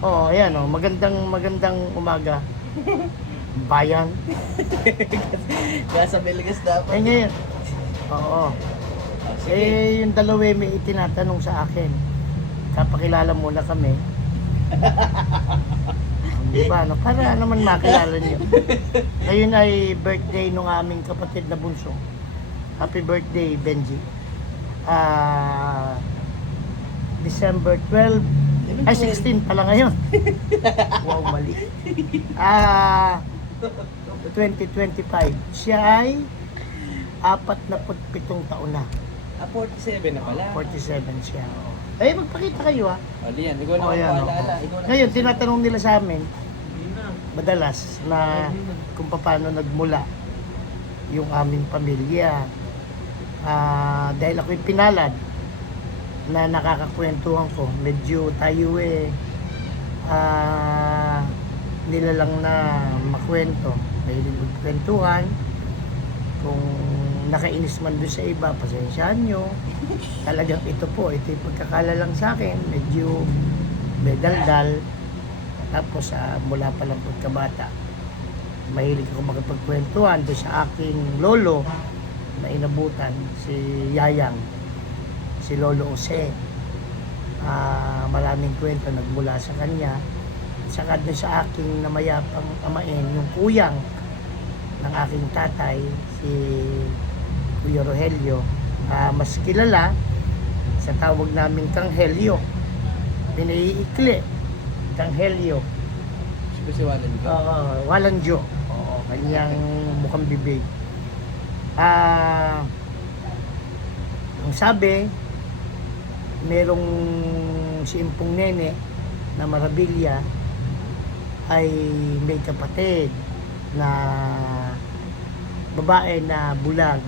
Oo, ayan oh, magandang umaga. Bayan. Gasa Belgas dapat. Eh ngayon, oo. Sige. Yung dalawa may itinatanong sa akin. Kapakilala muna kami. Di ba? No? Para naman makilala niyo. Ngayon ay birthday nung aming kapatid na bunso. Happy birthday, Benji. December 12. Ay, 16 pala ngayon. Wow, mali. 2025. Siya ay 47 taon na. 47 na pala. 47 siya. Oh. Eh, magpakita kayo ha. O, Lian, ikaw na Oh, ang yan, paalala. oh. Ikaw na. Ngayon, tinatanong nila sa amin, madalas, na kung paano nagmula yung aming pamilya. Dahil ako'y pinalad na nakakakwentuhan ko, medyo tayo nilalang na makwento. Mahilig magkwentuhan. Kung nakainis man doon sa iba, pasensyaan nyo. Talagang ito yung pagkakalalang sa akin, medyo may daldal. Tapos mula pa lang pagkabata, mahilig ako makipagkwentuhan doon sa aking lolo na inabutan, si Yayang, si Lolo Jose. Maraming kwento nagmula sa kanya. Saka doon sa aking namayapang amain, yung kuyang ng aking tatay, si Kuya Rogelio, mas kilala sa tawag namin Kanghelyo. Pinaiikli, Kanghelyo. Si Walan ka. Walanjo. Oo, kanyang mukhang bibig. Ang sabi, merong si Impong Nene na Marabilia ay may kapatid na babae na bulag.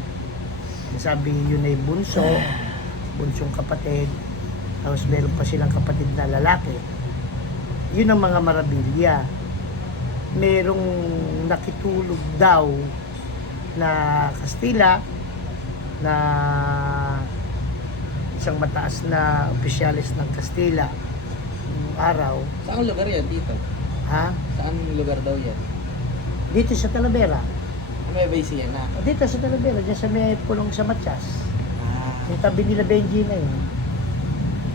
Ang sabi yun ay bunsong kapatid. Tapos meron pa silang kapatid na lalaki. Yun ang mga Marabilia. Merong nakitulog daw na Kastila na isang mataas na opisyalis ng Kastila nung araw. Saan lugar yan dito? Ha? Saan lugar daw yan? Dito sa Talavera. May base yan na. Dito sa Talavera, dyan sa may pulong sa Matias. Yung tabi nila Benji na yun.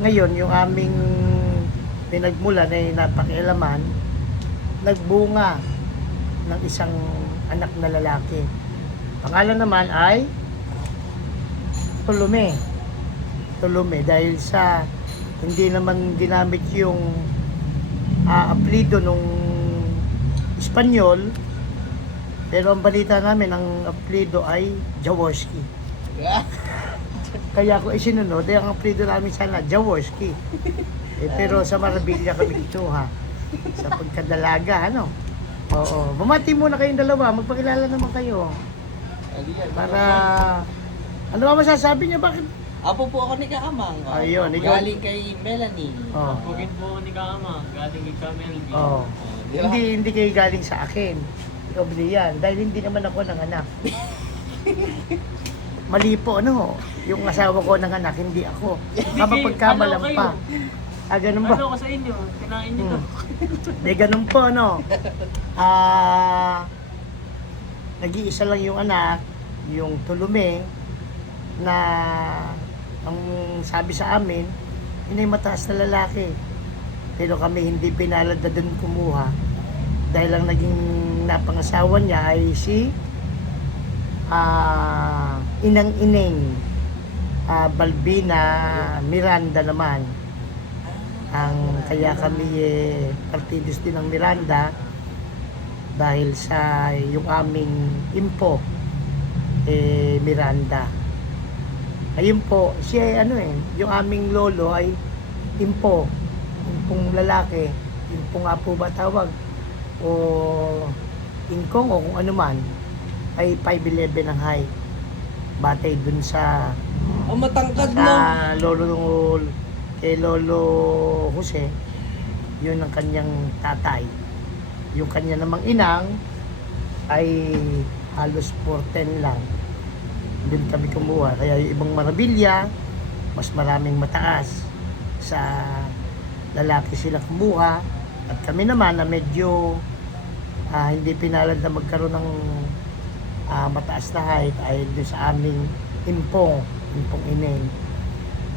Ngayon, yung aming pinagmulan ay napakialaman, nagbunga ng isang anak na lalaki. Pangalan naman ay Tulume. Tulume dahil sa hindi naman ginamit yung apelyido nung Espanyol, pero ang balita namin ang apelyido ay Jaworski. Kaya ko isinunod, ang apelyido namin sana Jaworski. Pero sa Marabilia kami kinuha sa pagkadalaga, ano? Oo. Bumati muna kayong dalawa, magpakilala naman kayo. Para ano ba masasabi niya, bakit? Apo po ako ni Kaamang. Ayun, ikaw. Galing kay Melanie. Oh. Pugin po ni Kama, galing kay Melvin. Oh. Di ba? Hindi kayo galing sa akin. Ikaw yan, dahil hindi naman ako nanganak. Mali po, ano? Yung asawa ko nanganak, hindi ako. Kapagkamalang Ano pa. Ganun ba? Ano ko sa inyo? Kinain niyo to. Di ganun po, no? Nag-iisa lang yung anak, yung Tulume, na ang sabi sa amin, hindi mataas na lalaki. Pero kami hindi pinalad na dun kumuha. Dahil ang naging napangasawa niya ay si Inang-Ineng Balbina Miranda naman. Kaya kami partidos din ng Miranda dahil sa yung aming impo Miranda. Ayun po, siya yung aming lolo ay impong lalaki, impo nga po ba tawag o ingkong o kung ano man, ay 5'11" ang height. Batay dun sa Ang matangkad no. kay Lolo Jose, yun ang kanyang tatay. Yung kanya namang inang ay halos 4'10" lang. Doon kami kumuha. Kaya yung ibang Marabilia, mas maraming mataas sa lalaki sila kumuha. At kami naman na medyo hindi pinalad na magkaroon ng mataas na height ay doon sa aming impong inin.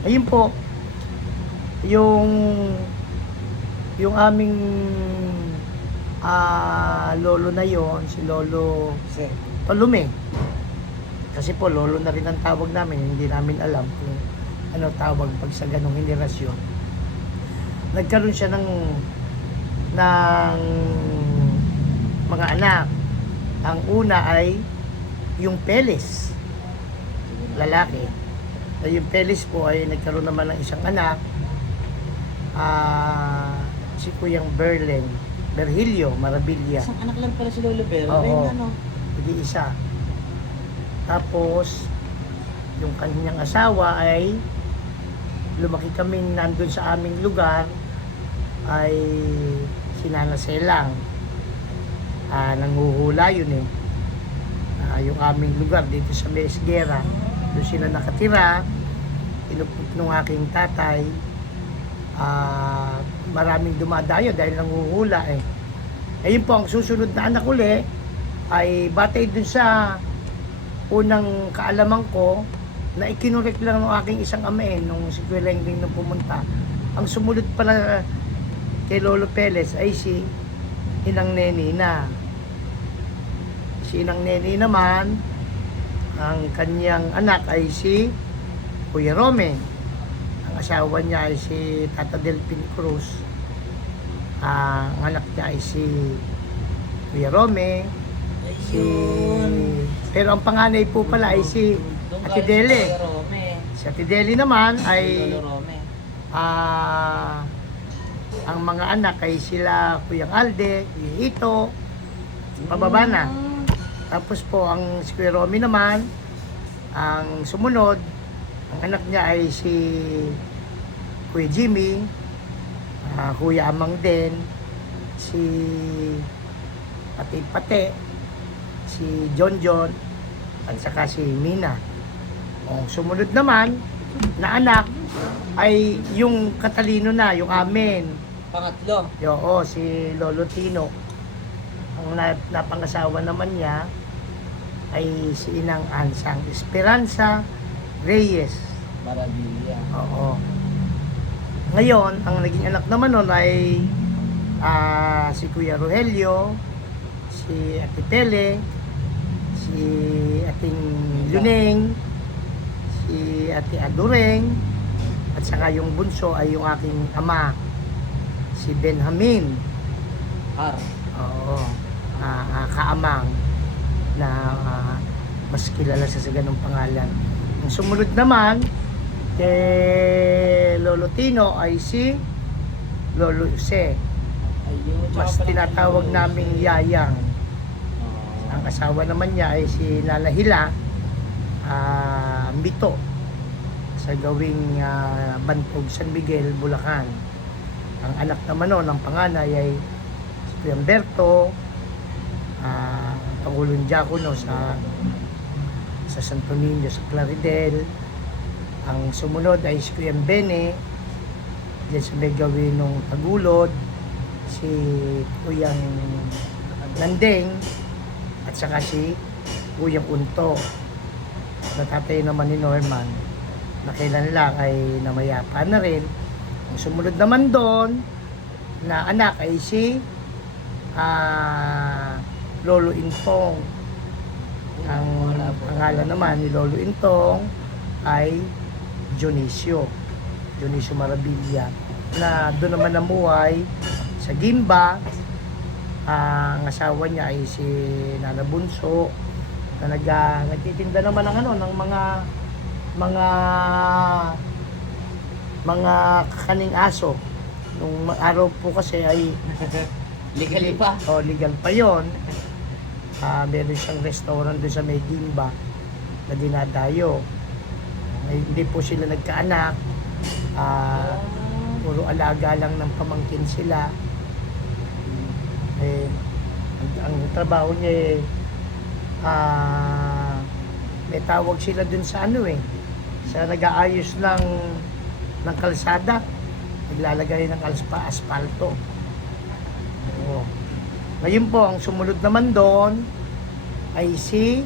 Ayun po, yung aming lolo na yon, si Lolo Sir. Palume. Kasi po, lolo na rin ang tawag namin, hindi namin alam kung ano tawag pag sa ganong henerasyon. Nagkaroon siya ng mga anak. Ang una ay yung Peles, lalaki. Yung Peles po ay nagkaroon naman ng isang anak, si Kuyang Berhilio Marabilia. Isang anak lang pala si Lolo Bel. Oo. Ano? Hindi isa. Tapos, yung kanyang asawa ay lumaki kami nandun sa aming lugar ay sinanaselang. Nanguhula yun eh. Yung aming lugar dito sa Mesguera, doon sila nakatira. Inupot nung aking tatay. Maraming dumadayo dahil nanguhula eh. Ayun po, ang susunod na anak uli ay batay dun sa unang kaalaman ko na ikinurek lang ng aking isang amain nung si Kuya Lengling nung pumunta. Ang sumunod pala kay Lolo Peles ay si Inang Neni na. Si Inang Neni naman, ang kanyang anak ay si Kuya Rome. Ang asawa niya ay si Tata Delpin Cruz. Ang anak niya ay si Kuya Rome. Pero ang panganay po pala ay si Ate Dele. Si Ate Dele naman ay Lolo Rome. ang mga anak ay sila Kuyang Alde, Kuya Ito, pababa na. Tapos po ang si Kuya Romy naman, ang sumunod, ang anak niya ay si Kuya Jimmy, Kuya Amang din, si Ate Pate, si John John, at saka si Mina. O, sumunod naman na anak ay yung katalino na, yung amin. Pangatlo. Oo, si Lolo Tino. Ang napangasawa naman niya ay si Inang Ansang Esperanza Reyes. Marabilia. Oo. Ngayon, ang naging anak naman nun ay si Kuya Rogelio, si Ate Tele, si Ating Luneng, si Ate Adureng, at saka yung bunso ay yung aking ama, si Benjamin. Oo. Kaamang na mas kilala sa ganung pangalan. Ang sumunod naman kay Lolo Tino ay si Lolo Jose. Ayun. Mas tinatawag naming Yayang. Ang asawa naman niya ay si Lala Hila Mito sa gawing Bantog, San Miguel, Bulacan. Ang anak naman noon, ang panganay ay si Kuya Humberto, Pangulong Diakono sa Santo Niño sa Claridel. Ang sumunod ay si Kuya Bene diyan sa may gawin ng Tagulod, si Kuyang Landeng, at saka si Kuyang Unto. Natatay naman ni Norman na kailan lang ay namayapa na rin. Ang sumunod naman doon na anak ay si Lolo Intong. Ang pangalan naman ni Lolo Intong ay Dionisio Marabilia, na doon naman namuhay sa Gimba. Ang asawa niya ay si Nana Bunso na nagtitinda naman ng ng mga kakaning aso. Nung araw po kasi ay Legal pa. legal pa yon. Meron siyang restaurant doon sa may Gimba na dinadayo. Hindi po sila nagkaanak. Puro alaga lang ng pamangkin sila. Ang trabaho niya may tawag sila dun sa sa nag-aayos ng kalsada. naglalagay ng aspalto. Oo. Ngayon po, ang sumunod naman doon ay si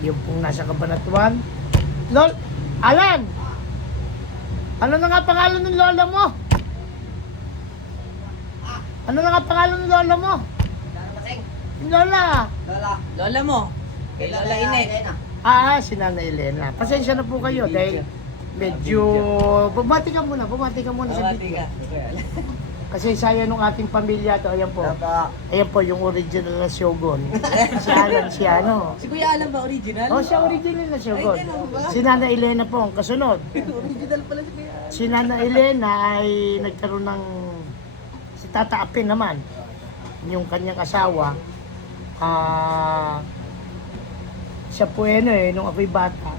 yung pong nasa Cabanatuan. Lol, Alan! Ano na nga pangalan ng lola mo? Ano na nga pangalan ng lola mo? Yung lola. Lola mo. Kay Lola Ine. Si Nana Elena. Pasensya na po kayo dahil medyo... Bumati ka muna sa video. Kasi saya nung ating pamilya to, ayan po. Ayan po yung original na Shogun. Si Alan, si ano. Si Kuya Alan ba original? Siya original na Shogun. Ay, ganun ba? Si Nana Elena po ang kasunod. Original pala si Kuya Alan. Si Nana Elena ay nagkaroon ng... Si Tata Apin naman, yung kanyang asawa. Siya po nung ako'y bata,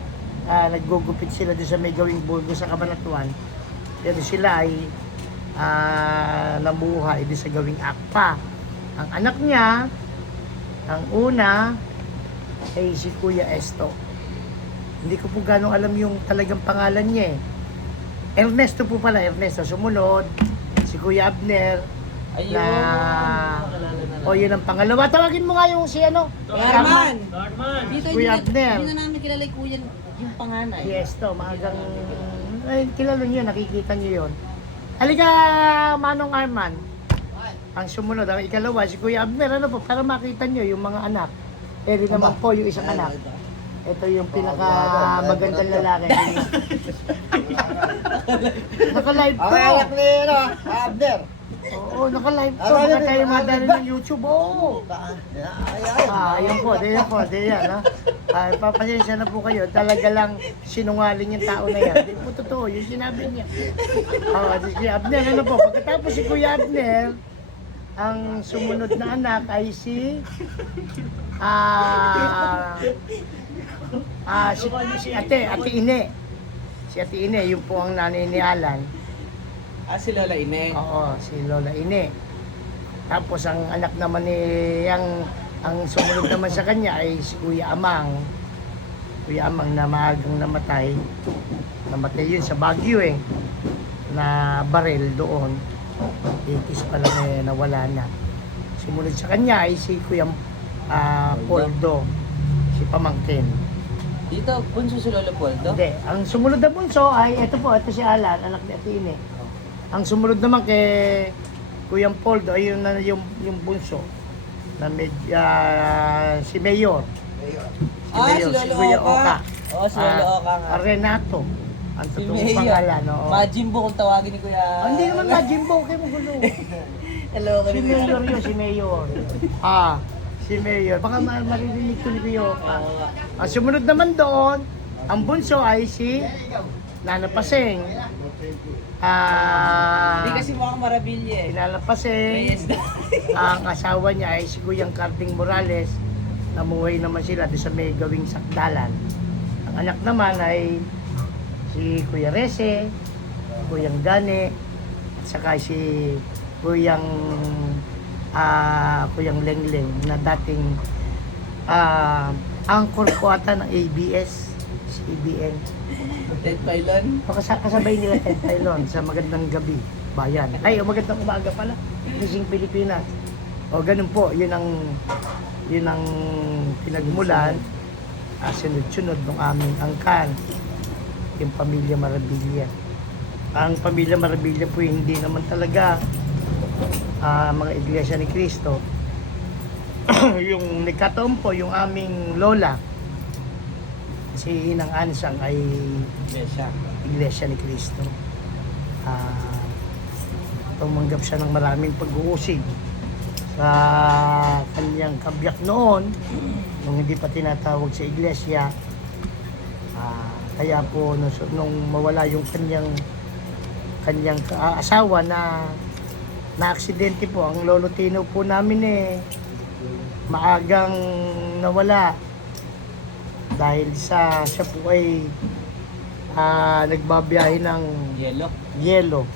naggugupit sila doon sa may gawing burgo sa Cabanatuan. Pero sila ay nabuhay doon sa gawing akpa. Ang anak niya, ang una, ay si Kuya Esto. Hindi ko po gano'ng alam yung talagang pangalan niya eh. Ernesto po pala, Ernesto. Sumunod, si Kuya Abner, Ayun. yun ang pangalawa. Tawagin mo nga yung si ano? Kuya Arman. Norman! Dito, Kuya Abner. Hindi na namin kilala yung kuya yung panganay. Yes, to, maagang... Ay, kilala niyo, nakikita niyo yun. Halika, Manong Arman. Ang sumunod, ang ikalawa, si Kuya Abner, ano po, para makita niyo yung mga anak. Edi naman po yung isang anak. Ito yung pinaka magandang lalaki. Naka-live to. Anak ni Abner. Oo, naka-live to. Baka tayo madali ng YouTube. Oo. Ayun po, diyan ha. Papasensya na po kayo. Talaga lang sinungaling yung tao na yan. Hindi po totoo, yung sinabi niya. Si Abner, ano po, pagkatapos si Kuya Abner, ang sumunod na anak ay si Ate Ine. Si Ate Ine, yun po ang nanay ni Alan. Si Lola Ine. Oo, si Lola Ine. Tapos ang anak naman ni ang sumunod naman sa kanya ay si Kuya Amang. Kuya Amang na maagang namatay. Namatay yun sa Baguio na baril doon. 80s pa lang nawala na. Sumunod sa kanya ay si Kuya Poldo, si pamangkin. Dito, bunso si Lola Poldo. Hindi, ang sumunod na bunso ay ito si Alan, anak ni Ate Ine. Ang sumunod naman kay Kuya Poldo ay yung bunso na si Mayor. Si Lola Kuya Oka. Oo, si Lola Oka nga. Renato. Ang Si totoong Mayor. pangalan. Oo. Majimbo kung tawagin ni Kuya. Hindi naman Majimbo, kayo magulo. Hello, Si Mayor yun, si Mayor. Si Mayor. Baka maririnig ko ni Kuya Oka. Ang sumunod naman doon, ang bunso ay si Nana Paseng. Hindi kasi mukhang marabilya eh. Nana Paseng. Yes. Ang asawa niya ay si Kuyang Carding Morales. Namuhay naman sila doon sa may gawing sakdalan. Ang anak naman ay si Kuya Rese, Kuyang Gane, at saka si Kuyang Lengleng na dating anchor ko ata ng ABS, CBN. Ted Pailon. Kasabay nila Ted Pailon sa Magandang Gabi, Bayan. Ay, magandang umaga pala. Missing Pilipinas. Ganun po, yun ang pinagmulan, sunod-sunod ng aming angkan, yung Pamilya Marabilia. Ang Pamilya Marabilia po hindi naman talaga mga Iglesia ni Cristo. Yung nagkataon po, yung aming lola, si Inang Ansang ay Iglesia ni Cristo. Tumanggap siya ng maraming pag-uusig sa kanyang kabiyak noon nung hindi pa tinatawag sa iglesia. Kaya po nung mawala yung kanyang asawa na aksidente po, ang lolo Tino po namin maagang nawala dahil siya po ay nagbabiyahe ng yelo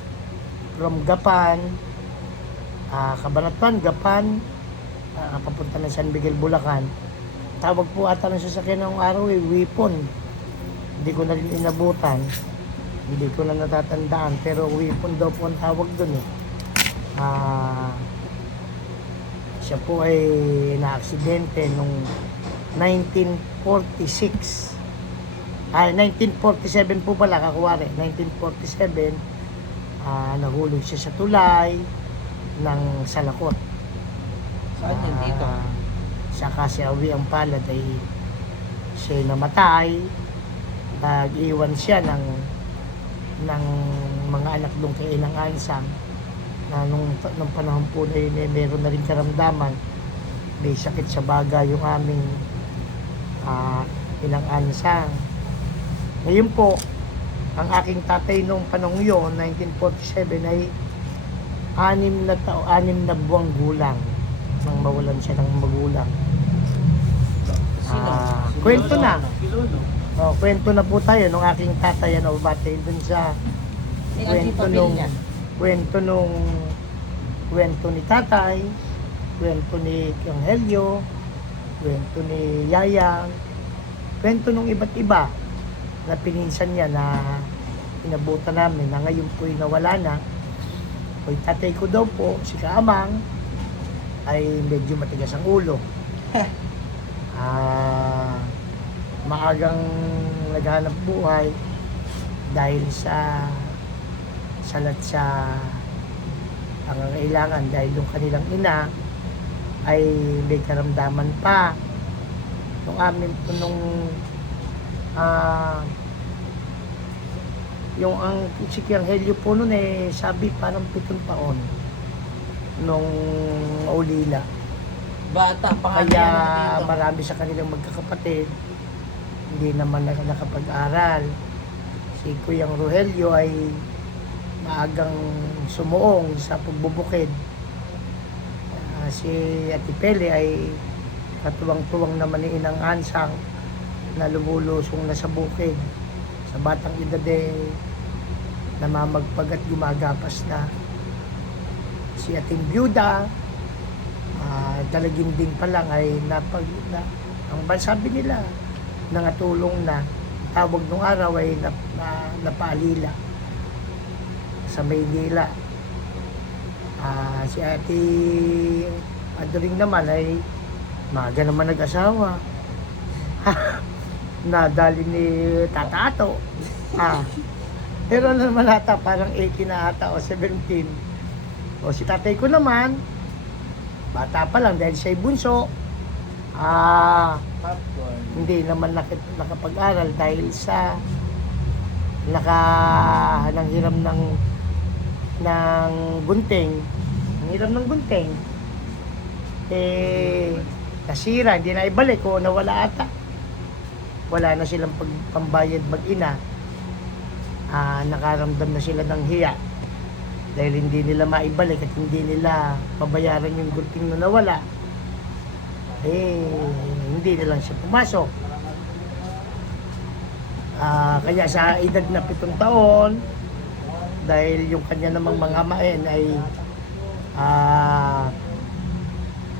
from Gapan, Cabanatuan, Gapan, papunta ng San Miguel, Bulacan. Tawag po ata ng sasakyan ng araw Wipon. Hindi ko na rin inabutan. Hindi ko na natatandaan. Pero weapon daw po ang tawag dun eh. Siya po ay na-aksidente nung 1946. 1947 po pala, kakuwari. 1947, nahulog siya sa tulay ng Salakot. Saan yun dito? Saka si Awi ang palad ay siya namatay. Nag-iwan siya ng mga anak doon kay Inang Ansang na nung panahon po na yun, meron na rin karamdaman. May sakit sa baga yung aming Inang Ansang. Ngayon po, ang aking tatay nung panahon yun, 1947, ay 6 na buwang gulang nang mawalan siya ng magulang. Sino? Kwento na. Si Lolo. Kwento na po tayo nung aking tatay na batay dun sa kwento ni tatay, kwento ni Anghelio, kwento ni Yayang, kwento nung iba't iba na pininsan niya na inabutan namin na ngayon po'y nawala na. O tatay ko daw po, si Kaamang, ay medyo matigas ang ulo. Maagang naghanap buhay dahil sa salat sa pangangailangan dahil yung kanilang ina ay may karamdaman pa. Nung amin po yung ang si Anghelio po nun sabi parang 7 taon nung ulila. Bata, pangalan Kaya dito. marami sa kanilang magkakapatid hindi naman nakapag-aral. Si Kuyang Rogelio ay maagang sumuong sa pagbubukid. Si Ate Pele ay katuwang-tuwang naman ni Inang Ansang na lumulusong na sa bukid. Sa batang edad namamagpag at gumagapas na. Si ating byuda, dalaginding pa lang ay ang sabi nila, nangatulong na. Tawag nung araw ay napaalila sa Maynila. Si ate Adoring naman ay maaga naman nag-asawa. Nadali ni Tata Ato. Pero ano naman ata, parang 18 na ata o 17. O si tatay ko naman, bata pa lang dahil siya'y bunso. Popcorn. Hindi naman nakapag-aral dahil sa nanghiram ng gunting. Nanghiram ng gunting. Nasira, hindi na ibalik o nawala ata. Wala na silang pambayad mag-ina. Nakaramdam na sila ng hiya dahil hindi nila maibalik at hindi nila pabayaran yung gunting na nawala. Hindi na lang siya pumasok. Kaya sa edad na 7 taon, dahil yung kanya namang mga amain ay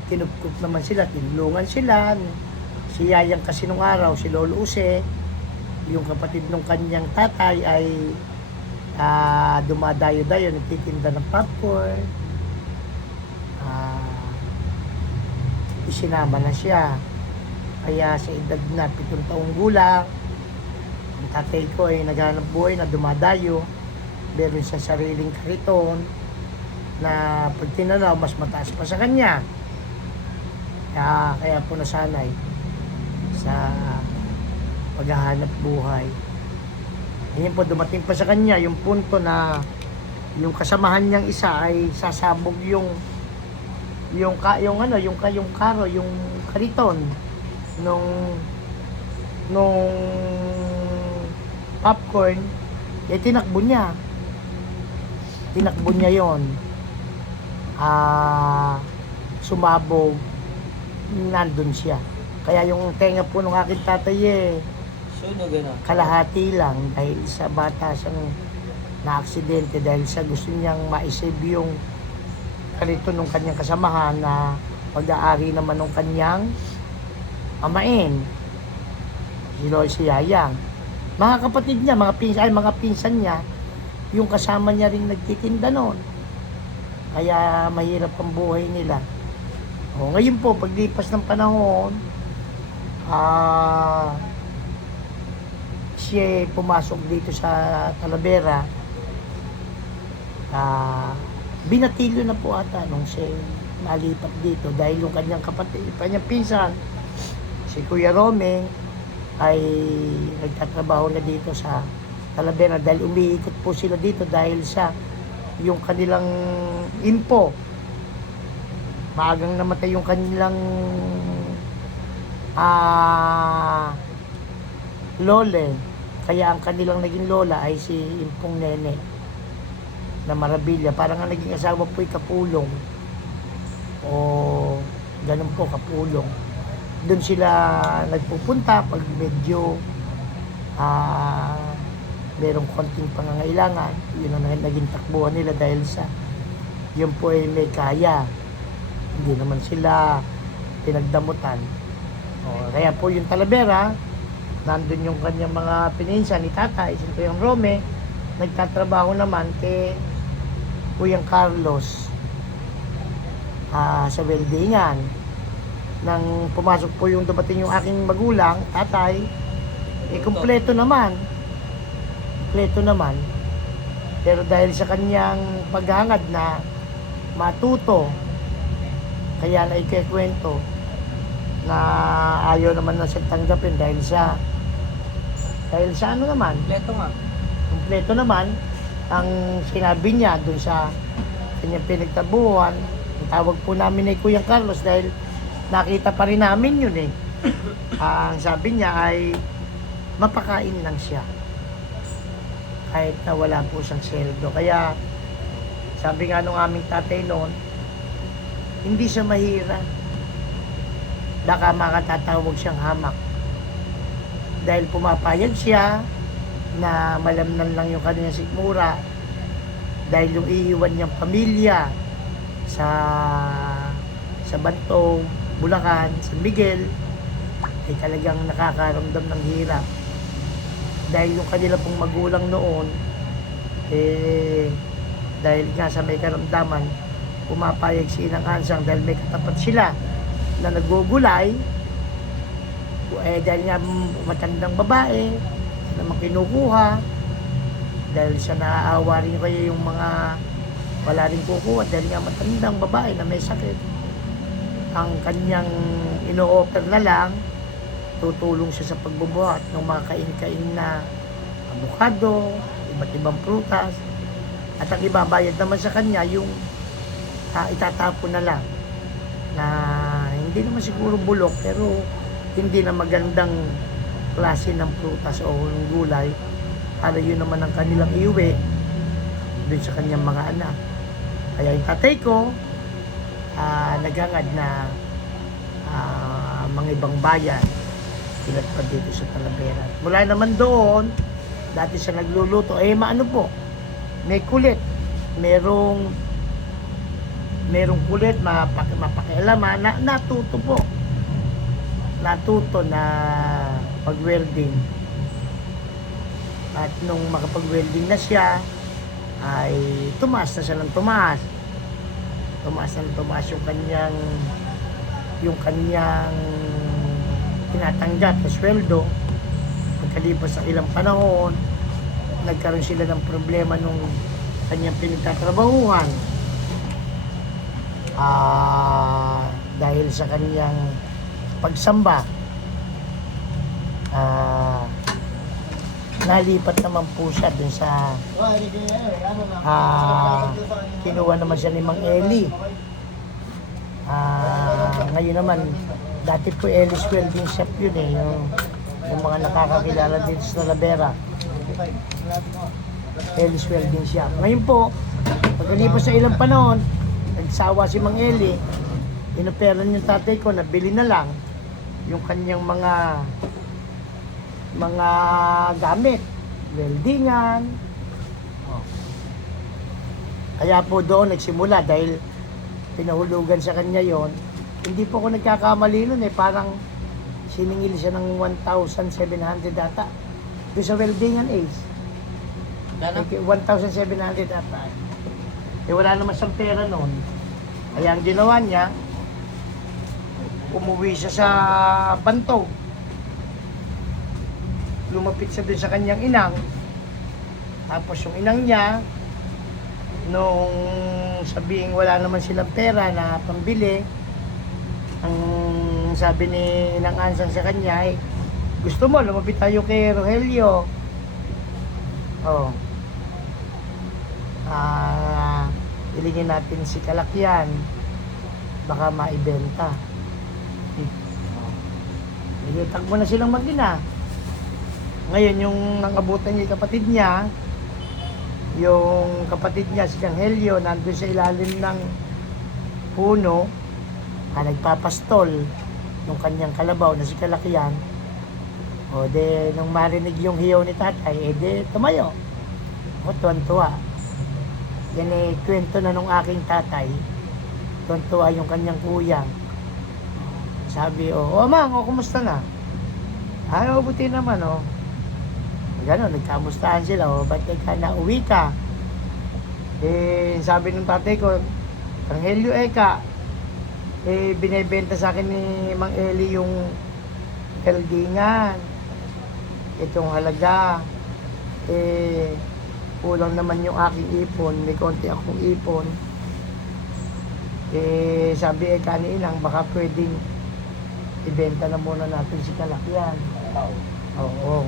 kinupkup naman sila, tinulungan sila. Si Yayang kasi nung araw, si Lolo Use, yung kapatid nung kanyang tatay ay dumadayo-dayo, nagtitinda ng popcorn. Isinama na siya. Kaya sa edad na 7 taong gulang, ang tatay ko ay naghanap buhay na dumadayo. Meron sa sariling kariton na pag tinanaw, mas mataas pa sa kanya. Kaya po nasanay sa paghahanap buhay. Ngayon po, dumating pa sa kanya yung punto na yung kasamahan niyang isa ay sasabog yung karo, yung kariton nung popcorn, tinakbo niya yon. Sumabog, nandun siya. Kaya yung tenga po ng aking tatay Sunog ano? kalahati lang dahil sa bata siyang na-aksidente dahil sa gusto niyang ma-save yung kariton ng kanyang kasamahan na pag-aari naman ng kanyang amain. Si Yayang. Mga kapatid niya, mga pinsan niya, yung kasama niya rin nagtitinda noon. Kaya mahirap ang buhay nila. O, ngayon po, paglipas ng panahon, siya pumasok dito sa Talavera. Binatilyo na po ata nung siya malipat dito dahil yung kanyang kapatid, kanyang pinsan, si Kuya Romeng, ay nagtatrabaho na dito sa Talavera dahil umiikot po sila dito dahil sa yung kanilang info. Maagang namatay yung kanilang lole. Kaya ang kanilang naging lola ay si Impong Nene na Marabilla. Parang ang naging asawa po ay Kapulong. O ganun po, Kapulong. Doon sila nagpupunta pag medyo merong konting pangangailangan. Yun ang naging takbuhan nila dahil sa yun po ay may kaya. Hindi naman sila pinagdamutan. Kaya po yung Talavera, nandun yung kanyang mga pininsan ni tatay, si Kuyang Rome, nagtatrabaho naman kay Kuyang Carlos sa weldingan. Nang pumasok po yung dumating yung aking magulang, tatay, kumpleto naman. Kompleto naman. Pero dahil sa kanyang paghangad na matuto, kaya na ikikwento na ayaw naman na siya tanggapin dahil sa ano naman, kompleto naman ang sinabi niya dun sa kanyang pinagtabuhan. Ang tawag po namin ay Kuyang Carlos dahil nakita pa rin namin yun eh. Ang sabi niya ay mapakain lang siya kahit na wala po siyang sweldo. Kaya sabi nga nung aming tatay noon, hindi siya mahira. Baka makatatawag siyang hamak. Dahil pumapayag siya na malamnan lang yung kanyang sikmura dahil yung iiwan niyang pamilya sa Bantong, Bulacan, San Miguel ay talagang nakakaramdam ng hirap. Dahil yung kanila pong magulang noon dahil nga sa may karamdaman, pumapayag si Inang Ansang dahil may katapat sila na nagugulay dahil nga matandang babae naman kinukuha dahil sa naaawa rin kaya yung mga wala rin kukuha dahil nga matandang babae na may sakit. Ang kanyang ino-offer na lang, tutulong siya sa pagbubuhat ng mga kain-kain na avocado, iba't ibang prutas, at ang ibabayad naman sa kanya yung itatapon na lang na hindi naman siguro bulok pero hindi na magandang klase ng prutas o ng gulay para yun naman ang kanilang iuwi dun sa kanyang mga anak. Kaya yung tatay ko naghangad na mga ibang bayan ilat pa dito sa Talavera. Mula naman doon dati siya nagluluto maano po, may kulit, merong kulit, mapakialaman, natuto po. Natuto na pag-welding. At nung makapag-welding na siya, ay tumaas na siya ng tumaas. Tumaas na ng tumaas yung kanyang tinatanggap na sweldo. Pagkalipas ng ilang panahon, nagkaroon sila ng problema nung kanyang pinagtatrabahuhan. Dahil sa kanyang pagsamba, nalipat naman po siya dun sa kinuha naman siya ni Mang Eli. Ngayon naman, dati po Eli's Welding Shop yun yung mga nakakakilala dito sa Talavera. Eli's Welding Shop. Ngayon po, pagkalipas sa ilang panahon, nagsawa si Mang Eli, inoperan yung tatay ko na bili na lang yung kanyang mga gamit, weldingan. Kaya po doon nagsimula dahil pinahulugan sa kanya yon. Hindi po ako nagkakamali nun parang siningil siya ng 1,700 data Doon sa weldingan Ace. Gano'n? 1,700 ata. Eh wala naman siyang pera noon. Kaya ang ginawa niya, umuwi siya sa Bantog. Lumapit siya dun sa kanyang inang. Tapos yung inang niya, nung sabing wala naman silang pera na pambili, ang sabi ni Inang Ansang sa kanya ay, gusto mo, lumapit tayo kay Rogelio. Oh. Ilingin natin si Kalakyan. Baka maibenta. Nilitak mo na silang mag-ina. Ngayon, yung nangabutan niya yung kapatid niya, yung kapatid niya, si Anghelio, nandun sa ilalim ng puno, nagpapastol ng kanyang kalabaw na si Kalakyan. O de, nung marinig yung hiyaw ni tatay, de, tumayo. O, tuwan-tuwa. Yan kwento na nung aking tatay. Tuwan-tuwa yung kanyang kuyang. Sabi, Mang, kumusta na? Ay, buti naman, Gano'n, nagkamustahan sila, ba't nauwi ka? Sabi ng tatay ko, Anghelio Eka, binibenta sa akin ni Mang Eli yung kaldingan. Itong halaga. Kulang naman yung aking ipon, may konti akong ipon. Sabi ni Inang, baka pwedeng ibenta na muna natin si Kalakyan. Oo.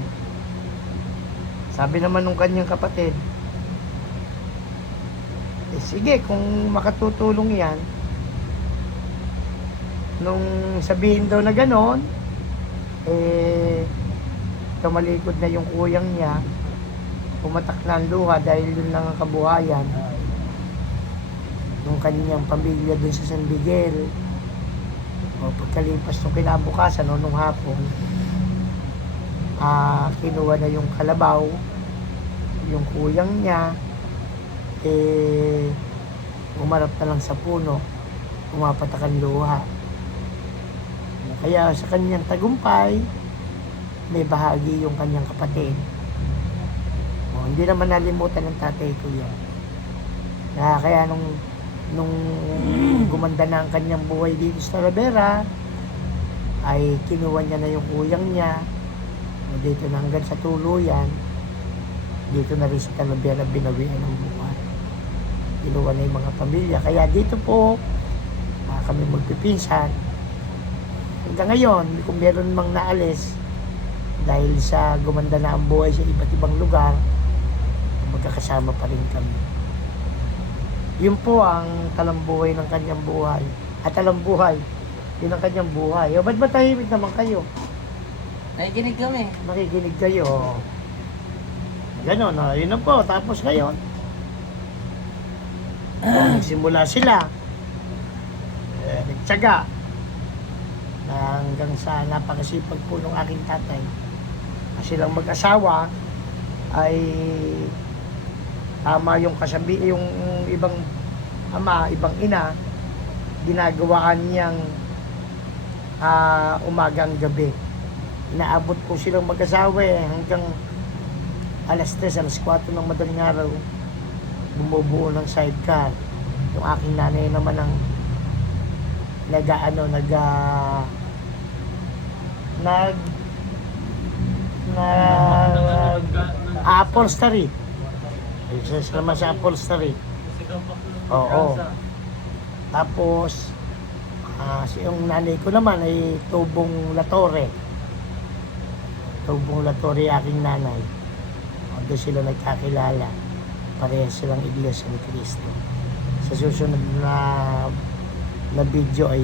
Sabi naman nung kanyang kapatid, sige, kung makatutulong yan, nung sabihin daw na ganon, tumalikod na yung kuyang niya, pumatak na ang luha dahil yun lang ang kabuhayan ng kanyang pamilya dun sa San Miguel. Pagkalipas nung kinabukasan, nung hapon, kinuha na yung kalabaw, yung kuyang niya, umarap na lang sa puno, umapatak ang luha. Kaya sa kanyang tagumpay, may bahagi yung kanyang kapatid. Hindi naman nalimutan ng tatay ko yan. Kaya nung gumanda na ang kanyang buhay dito sa Talavera, ay kinuha niya na yung kuyang niya. Dito na hanggang sa tuluyan, dito na rin sa Talavera binawian ng buhay. Kinuha na yung mga pamilya. Kaya dito po, kami magpipinsan. Hanggang ngayon, kung meron mang naalis, dahil sa gumanda na ang buhay sa iba't ibang lugar, magkakasama pa rin kami. Yun po ang talambuhay ng kanyang buhay. At talambuhay, yun ang kanyang buhay. Ba't ba tahimik naman kayo? Nakikinig kami. Makikinig kayo. Ganon, yun na po. Tapos ngayon, nagsimula sila. Nagtsaga. Hanggang sa napakasipag po ng aking tatay. Silang mag-asawa ay tama yung kasabi, yung ibang ama, ibang ina, ginagawaan niyang umagang gabi. Inaabot po silang mag-asawa hanggang alas 3, alas 4 ng madaling araw, bumubuo ng sidecar. Yung aking nanay naman ang upholstery. Isa naman sa upholstery. Oo. Tapos, yung nanay ko naman ay tubong Latore. Tubong Latore aking nanay. Doon sila nagkakilala. Parehas silang Iglesia ni Cristo. Sa susunod na video ay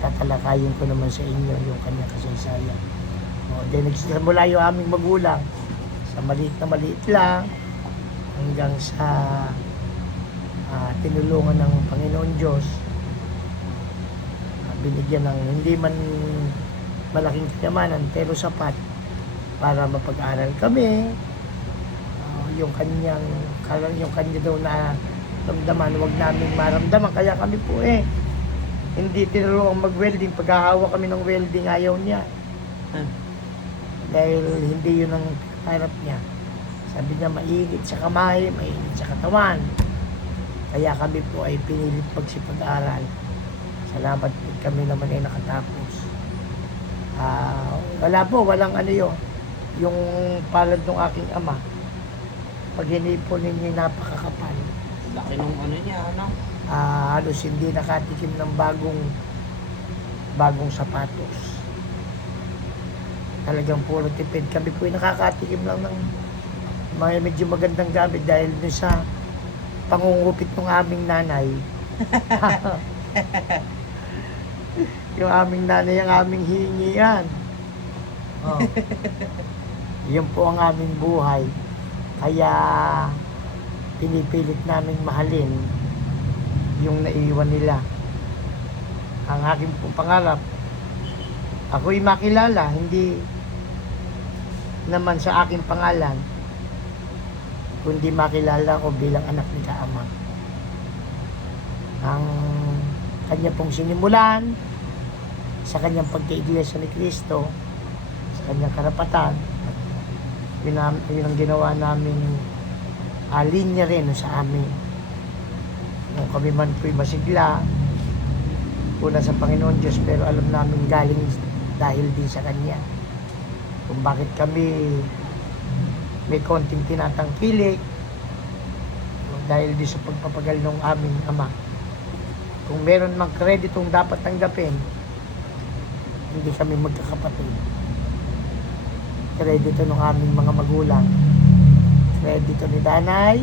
tatalakayin ko naman sa inyo yung kanyang kasaysayan. Then nagsimula yung aming magulang sa maliit na maliit lang hanggang sa tinulungan ng Panginoon Diyos, binigyan ng hindi man malaking kayamanan pero sapat para mapag-aral kami. Yung kanya daw na ramdaman, wag namin maramdaman, kaya kami po hindi tinulungan mag-welding. Paghahawa kami ng welding, ayaw niya. Dahil hindi yun ang harap niya. Sabi niya, mainit sa kamay, mainit sa katawan. Kaya kami po ay pinilit magsipag-aral. Salamat po kami naman ay nakatapos. Wala po, walang ano yun. Yung palad ng aking ama. Pag hinipon ninyo napakakapal. Laki nung ano niya, ano? Halos hindi nakatikim ng bagong sapatos. Talagang puro tipid. Kami po ay nakakatikim lang ng mga medyo magandang gamit dahil doon sa pangungupit ng aming nanay. Yung aming nanay ang aming hihingian. Oh. Yun po ang aming buhay. Kaya pinipilit namin mahalin yung naiwan nila. Ang aking po pangarap, ako'y makilala, hindi naman sa aking pangalan, kundi makilala ko bilang anak ni Kaama. Ang kanya pong sinimulan sa kanyang pagka-iglesia ni Cristo, sa kanyang karapatan, yun ang ginawa namin linya rin sa amin. Nung kami man po'y masigla, una sa Panginoon Diyos, pero alam namin galing dahil din sa Kanya. Kung bakit kami may konting tinatangkilik, dahil din sa pagpapagal ng aming Ama. Kung meron mang kreditong dapat tanggapin, hindi kami magkakapatid. Kredito ng aming mga magulang, kredito ni nanay,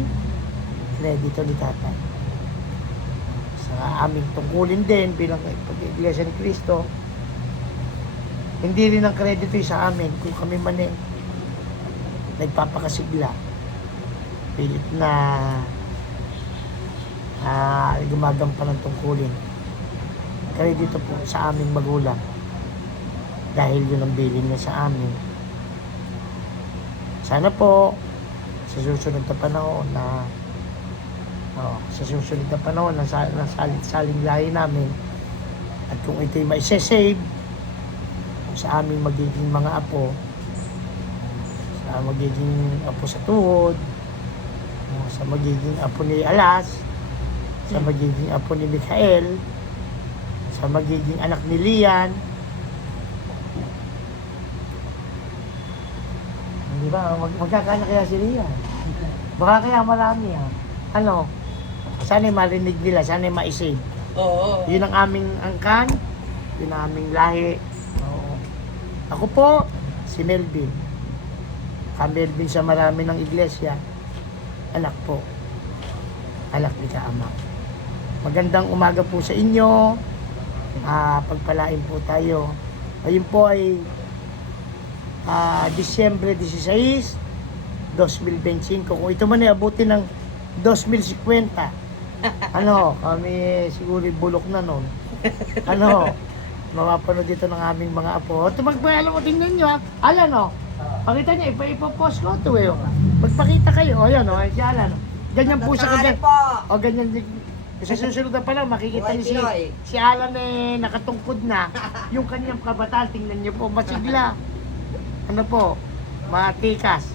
kredito ni tatay. Sa aming tungkulin din bilang pag-iglesia ni Cristo, hindi rin ang kredito sa amin kung kami man nagpapakasigla, pilit na gumagampan ng tungkulin. Kredito po sa aming magulang dahil yun ang bilin niya sa amin. Sana po sa susunod na panahon na salit-saling lahi namin, at kung ito'y maisesave sa aming magiging mga apo, sa magiging apo sa tuhod, sa magiging apo ni Alas, sa magiging apo ni Mikael, sa magiging anak ni Lian. Di ba? Magkakaanak kaya si Lian. Baka kaya marami Ano? Sana'y marinig nila, sana'y maisave. Oo. Yun ang aming angkan, yun ang aming lahi. Oo. Ako po, si Melvin. Melvin sa marami ng iglesia. Anak po. Anak ni Kaama. Magandang umaga po sa inyo. Pagpalain po tayo. Ayun po ay Disyembre 16, 2025. Kung ito man ay abutin ng 2050, kami siguro bulok na nun. Mapapanood dito ng aming mga apo. Ito alam mo, tingnan nyo Alan, pakita nyo, ipopost ko ito Magpakita kayo, ayan si Alan. Ganyan po siya kagyan. Ganyan. Sa susunod na pala, makikita niyo si Alan nakatungkod na. Yung kanyang kabataan, tingnan nyo po, masigla. Matikas.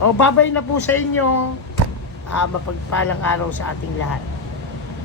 Babay na po sa inyo. Mapagpalang araw sa ating lahat.